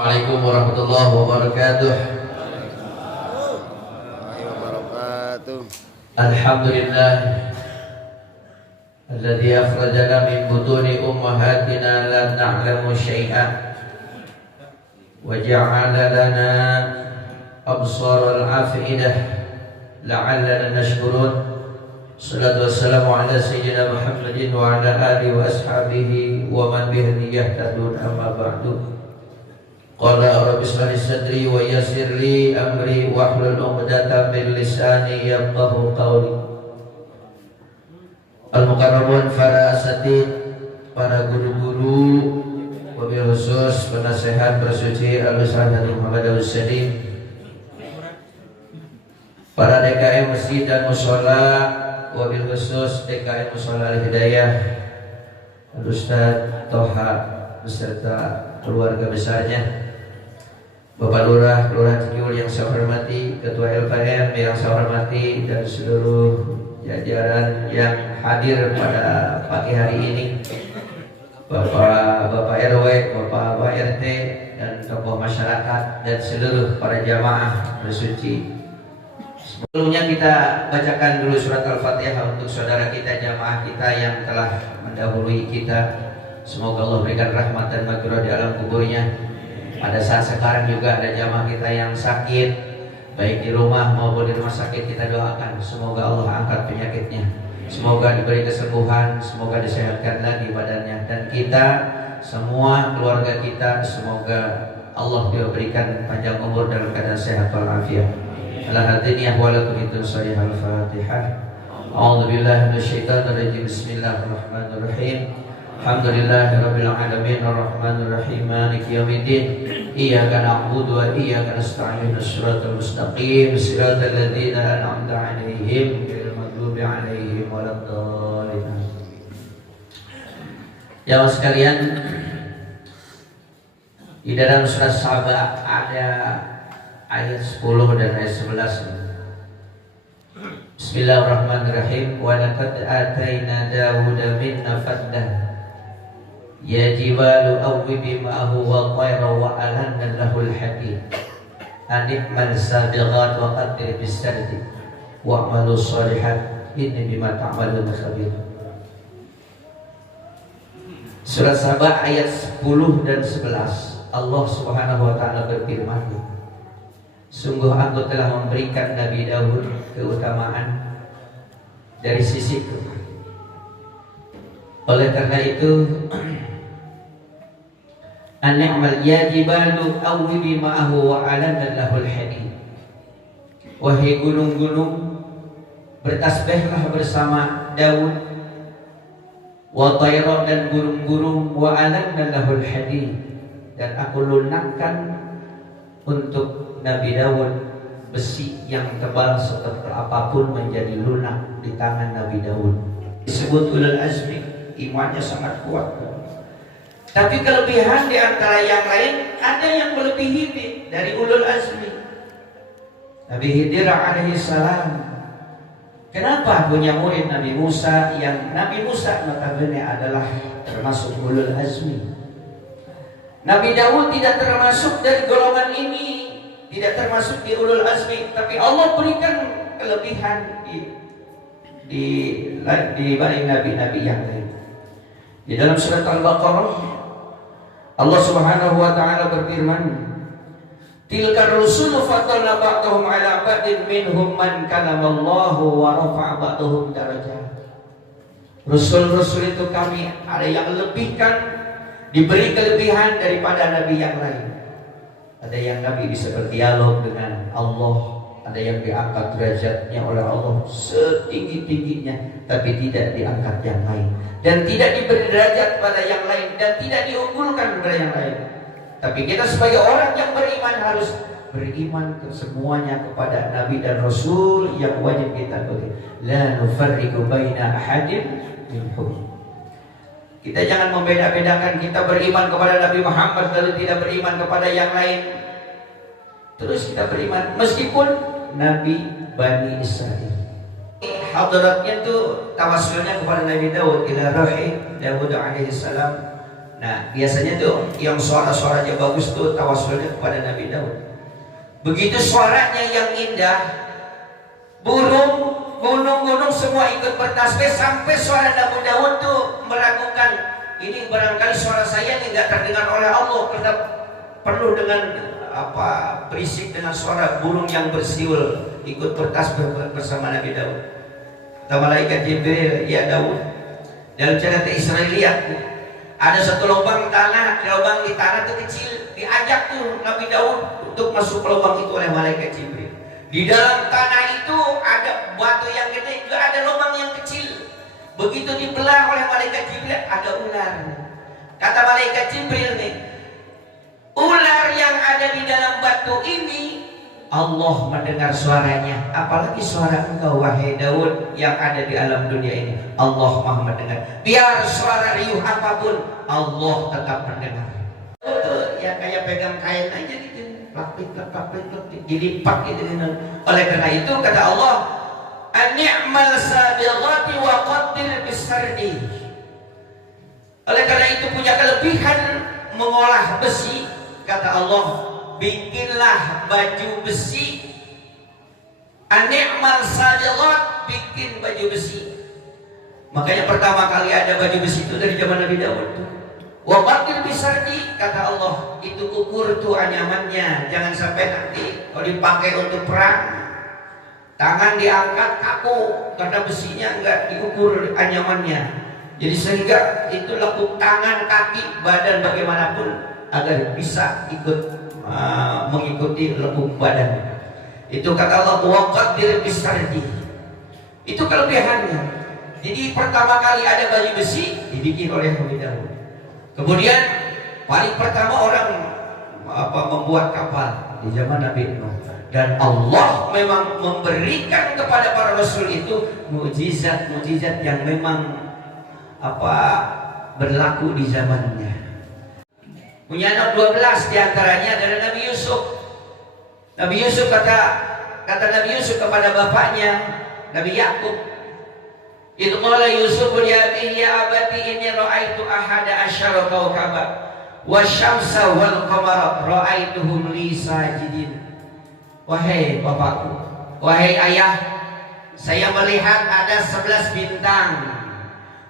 Assalamualaikum warahmatullahi wabarakatuh. Alhamdulillah alladzi akhrajana min butuni ummahatina la na'lamu syai'an wa ja'ala lana absaral afidah la'allana nashkurun. Salatu wassalamu ala sayyidina Muhammadin wa ala alihi wa ashabihi wa man bihi yahtadun, amma ba'du. Qala rabbi ishrah li sadri wa yassir li amri wahlul 'uqdatam min lisani yafqahu qawli. Al-mukarramun para asatid, para guru-guru, wabil khusus penasehat bersuci Al-Ustaz Muhammad Al-Sadim, para DKM Masjid dan Mushola, wabil khusus DKM Mushola Al-Hidayah Al-Ustaz Toha beserta keluarga besarnya, Bapak Lurah, Kelurahan Cikiul yang saya hormati, Ketua LPM yang saya hormati, dan seluruh jajaran yang hadir pada pagi hari ini, Bapak RW, Bapak RT, dan tokoh masyarakat, dan seluruh para jamaah bersuci. Sebelumnya kita bacakan dulu surat Al-Fatihah untuk saudara kita, jamaah kita yang telah mendahului kita. Semoga Allah berikan rahmat dan maghfirah di alam kuburnya. Pada saat sekarang juga ada jamaah kita yang sakit, baik di rumah maupun di rumah sakit. Kita doakan semoga Allah angkat penyakitnya, semoga diberi kesembuhan, semoga disehatkan lagi badannya, dan kita semua keluarga kita semoga Allah diberikan panjang umur dalam keadaan sehat walafiat. Ala hadiniyah walakum itu sahih al-Fatihah. A'udzubillahi minasyaitonir rajim. Bismillahirrahmanirrahim. Alhamdulillahirabbil alamin arrahmanir rahim maliki yaumiddin iyyaka na'budu wa iyyaka nasta'in shiratal mustaqim shiratal ladzina an'amta 'alaihim ghairil maghdubi 'alaihim waladdallin. Jamaah sekalian, di dalam surat Saba ada ayat 10 dan ayat 11. Bismillahirrahmanirrahim. Wa laqad atayna Dawuda minna fadlan ya jibalu awwibi ma'ahu wa tayra wa alanna lahul hadid anikmal sabiqat wa qadri bisardi wa amalu shalihat inni bima ta'malun khabir. Surat Saba ayat 10 dan 11. Allah Subhanahu wa ta'ala berfirman, sungguh aku telah memberikan Nabi Daud keutamaan dari sisi Tuhan. Oleh karena itu an-ni'mal ya jibalu awwibi ma'ahu wa 'alanna lahul hadid. Wahai gunung-gunung, bertasbihlah bersama Daud, wa tayra, dan burung-burung, wa 'alanna lahul hadid, dan aku lunakkan untuk Nabi Daud besi yang tebal seperti apapun menjadi lunak di tangan Nabi Daud. Disebut ulul azmi, imannya sangat kuat. Tapi kelebihan di antara yang lain, ada yang melebihi dari ulul azmi. Nabi Khidir alaihi salam, kenapa punya murid Nabi Musa, yang Nabi Musa notabene adalah termasuk ulul azmi. Nabi Daud tidak termasuk dari golongan ini, tidak termasuk di ulul azmi, tapi Allah berikan kelebihan di balik nabi-nabi yang lain. Di dalam surat Al-Baqarah Allah Subhanahu wa ta'ala berfirman, tilka rusulu faddalna ba'dahum 'ala ba'din minhum man kalamallahu wa rafa'a ba'dahum darajat. Rasul-rasul itu kami ada yang lebihkan, diberi kelebihan daripada nabi yang lain. Ada yang nabi bisa berdialog dengan Allah, ada yang diangkat derajatnya oleh Allah setinggi-tingginya, tapi tidak diangkat yang lain, dan tidak diberi derajat pada yang lain, dan tidak diunggulkan pada yang lain. Tapi kita sebagai orang yang beriman harus beriman ke semuanya kepada Nabi dan Rasul yang wajib kita ikuti. La nufarriqu baina ahadin minhum. Kita jangan membeda-bedakan, kita beriman kepada Nabi Muhammad lalu tidak beriman kepada yang lain. Terus kita beriman meskipun Nabi Bani Israel. Hadiratnya itu tawassulnya kepada Nabi Daud, ila rohi Daud alaihi salam Nah, biasanya tuh yang suara-suaranya bagus tuh tawasulnya kepada Nabi Daud. Begitu suaranya yang indah, burung, gunung-gunung semua ikut bertasbih sampai suara Nabi Daud tuh meragukan, ini barangkali suara saya ini nggak terdengar oleh Allah karena penuh dengan berisik dengan suara burung yang bersiul ikut bertasbih bersama Nabi Daud. Kata malaikat Jibril, ya Daud, dalam cerita Israeliat ada satu lubang tanah, lubang di tanah itu kecil, diajak tuh Nabi Daud untuk masuk ke lubang itu oleh malaikat Jibril. Di dalam tanah itu ada batu yang gede, juga ada lubang yang kecil. Begitu dibelah oleh malaikat Jibril, ada ular. Kata malaikat Jibril nih, ular yang ada di dalam batu ini Allah mendengar suaranya, apalagi suara engkau wahai Daud yang ada di alam dunia ini. Allah Maha mendengar. Biar suara riuh apapun, Allah tetap mendengar. Itu ya kayak pegang kain aja gitu, plak-plik, dilipat gitu. Oleh karena itu kata Allah, "An-ni'mal sabighati wa qaddir bis-sardi." Oleh karena itu punya kelebihan mengolah besi, kata Allah, bikinlah baju besi. An-ni'mal sabiqat, bikin baju besi. Makanya pertama kali ada baju besi itu dari zaman Nabi Daud. Wa qatil bisardi, kata Allah, itu ukur tuh anyamannya, jangan sampai nanti kalau dipakai untuk perang tangan diangkat kaku karena besinya enggak diukur anyamannya. Jadi sehingga itu lekuk tangan, kaki, badan bagaimanapun agar bisa ikut mengikuti lekuk badan. Itu kata Allah, waqaddir bisardi. Itu kelebihannya. Jadi pertama kali ada baju besi dibikin oleh Nabi Daud. Kemudian paling pertama orang membuat kapal di zaman Nabi Nuh. Dan Allah memang memberikan kepada para rasul itu mukjizat-mukjizat yang memang berlaku di zamannya. Punya anak 12 diantaranya adalah Nabi Yusuf. Nabi Yusuf kata Nabi Yusuf kepada bapaknya Nabi Yakub, "Idh qala Yusuf li abihi ya abati inni ra'aitu ahada asyara kawkaba wasyamsa wal qamara ra'aituhum li sajidin." Wahai bapakku, wahai ayah, saya melihat ada 11 bintang,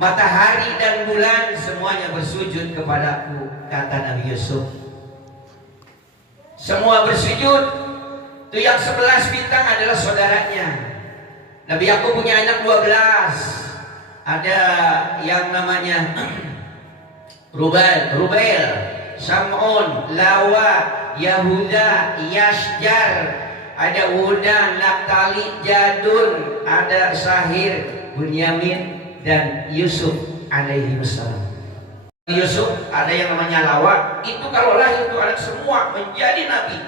matahari dan bulan semuanya bersujud kepadaku, kata Nabi Yusuf. Semua bersujud. Itu yang 11 bintang adalah saudaranya. Nabi Yakub punya anak 12. Ada yang namanya Rubail, Sam'un, Lawa, Yahuda, Yashjar, ada Udan, Naftali, Jadun, ada Sahir, Bunyamin, dan Yusuf alaihi wassalam. Yusuf ada yang namanya Lawa, itu kalau lahir itu anak semua menjadi nabi.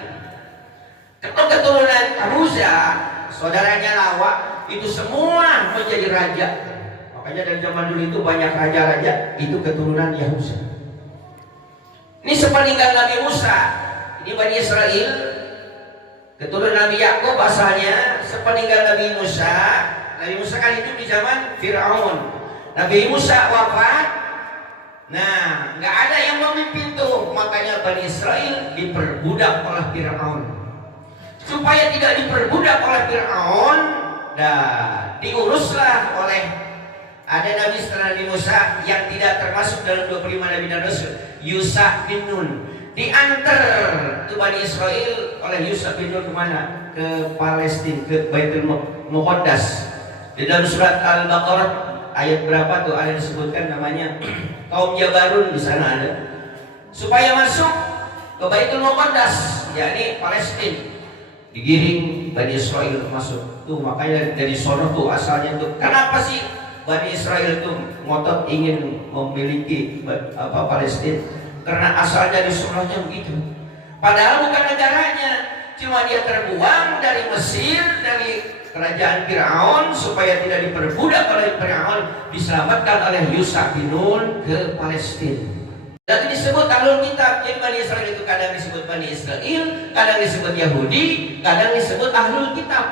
Keturunan Yahuda, saudaranya Lawa, itu semua menjadi raja. Makanya dari zaman dulu itu banyak raja-raja, itu keturunan Yahuda. Ini sepeninggal Nabi Musa, ini Bani Israel, keturunan Nabi Yakub asalnya. Sepeninggal Nabi Musa kan hidup di zaman Fir'aun. Nabi Musa wafat, nah nggak ada yang memimpin tuh, makanya Bani Israel diperbudak oleh Fir'aun. Supaya tidak diperbudak oleh Fir'aun, diuruslah oleh ada nabi setelah Nabi Musa yang tidak termasuk dalam 25 nabi dan rasul, Yusha bin Nun. Diantar ke Bani Israel oleh Yusha bin Nun kemana? Ke Palestina, ke Baitul Muqaddas. Di dalam surat Al-Baqarah ayat berapa tuh ada disebutkan namanya kaum Jabarun, di sana ada. Supaya masuk ke Baitul Muqaddas, yakni Palestina, digiring Bani Israel masuk. Tuh makanya dari sono tuh asalnya tuh. Kenapa sih Bani Israel itu ngotot ingin memiliki Palestina? Karena asalnya di sononya begitu. Padahal bukan negaranya, cuma dia terbuang dari Mesir, dari kerajaan Fir'aun supaya tidak diperbudak oleh Fir'aun, diselamatkan oleh Yusha bin Nun ke Palestina. Dan disebut ahlul kitab. Jadi Bani Israel itu kadang disebut Bani Israel, kadang disebut Yahudi, kadang disebut ahlul kitab.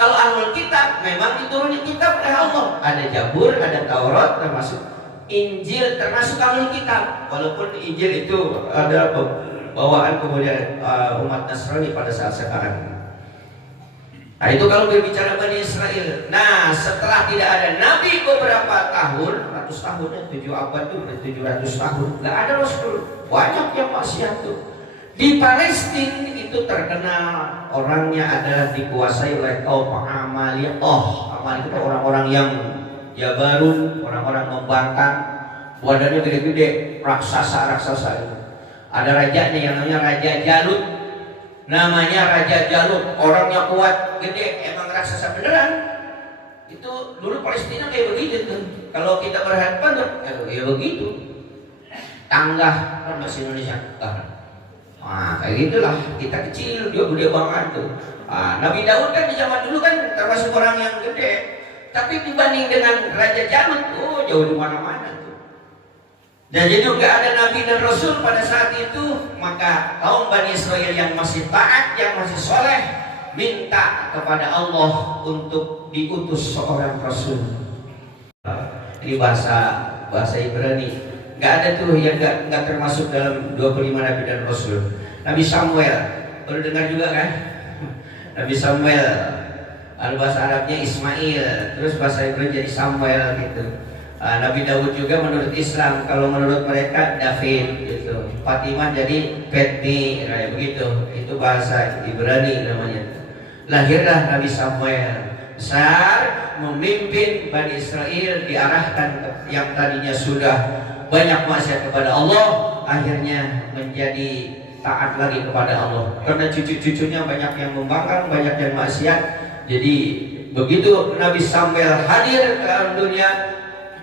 Kalau ahlul kitab memang diturunkan kitab oleh Allah. Ada Jabur, ada Taurat, termasuk Injil termasuk ahlul kitab, walaupun Injil itu ada bawaan kemudian umat Nasrani pada saat sekarang. Nah itu kalau berbicara Bani Israel. Nah setelah tidak ada Nabi beberapa tahun, ratus tahun ya, 7 abad itu 700 tahun, nggak ada Rasul, banyak yang maksiat tuh. Di Palestina itu terkenal orangnya adalah dikuasai oleh kaum Amaliyah. Amaliyah itu orang-orang yang Jabarun, orang-orang membangkang, badannya gede-gede, raksasa itu. Ada rajanya yang namanya Raja Jalut. Namanya Raja Jalut, orangnya kuat, gede, emang raksasa beneran. Itu dulu Palestina kayak begitu tuh. Kalau kita berhadapan ya begitu. Tanggah kan bahasa Indonesia. Nah, kayak gitulah. Kita kecil, dia gede banget tuh. Nah, Nabi Daud kan di zaman dulu kan termasuk orang yang gede. Tapi dibanding dengan Raja Jalut, jauh di mana-mana tuh. Dan jadi nggak ada Nabi dan Rasul pada saat itu, maka kaum Bani Israel yang masih taat, yang masih soleh, minta kepada Allah untuk diutus seorang Rasul. Ini bahasa Ibrani. Nggak ada tuh yang nggak termasuk dalam 25 Nabi dan Rasul. Nabi Samuel, baru dengar juga kan? Nabi Samuel. Bahasa Arabnya Ismail, terus bahasa Ibrani jadi Samuel gitu. Nabi Daud juga menurut Islam, kalau menurut mereka David gitu. Fatimah jadi Petni, kayak begitu. Itu bahasa Ibrani namanya. Lahirlah Nabi Samuel, besar, memimpin Bani Israel, diarahkan yang tadinya sudah banyak maksiat kepada Allah, akhirnya menjadi taat lagi kepada Allah. Karena cucu-cucunya banyak yang membangkang, banyak yang maksiat. Jadi begitu Nabi Samuel hadir ke alam dunia,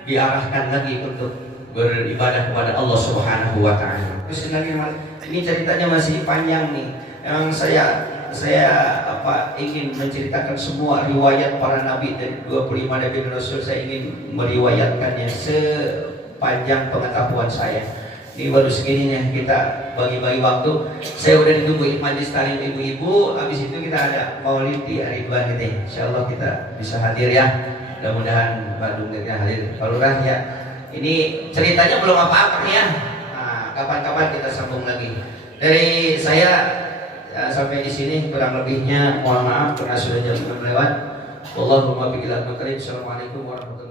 diarahkan lagi untuk beribadah kepada Allah Subhanahu wa taala. Terus ini ceritanya masih panjang nih. Emang saya ingin menceritakan semua riwayat para nabi dan 25 nabi dan rasul, saya ingin meriwayatkannya sepanjang pengetahuan saya. Ini baru segini nih, kita bagi-bagi waktu. Saya udah ditunggu majlis taklim ibu-ibu. Habis itu kita ada maulid di Ridwan ini. Insyaallah kita bisa hadir ya. Mudah-mudahan Pak Dunggirnya hadir. Kalau ya, ini ceritanya belum apa-apa nih ya. Nah, kapan-kapan kita sambung lagi. Dari saya sampai di sini, kurang lebihnya mohon maaf karena sudah jam 6 lewat. Wallahumma billahi taufiq. Assalamualaikum warahmatullahi wabarakatuh.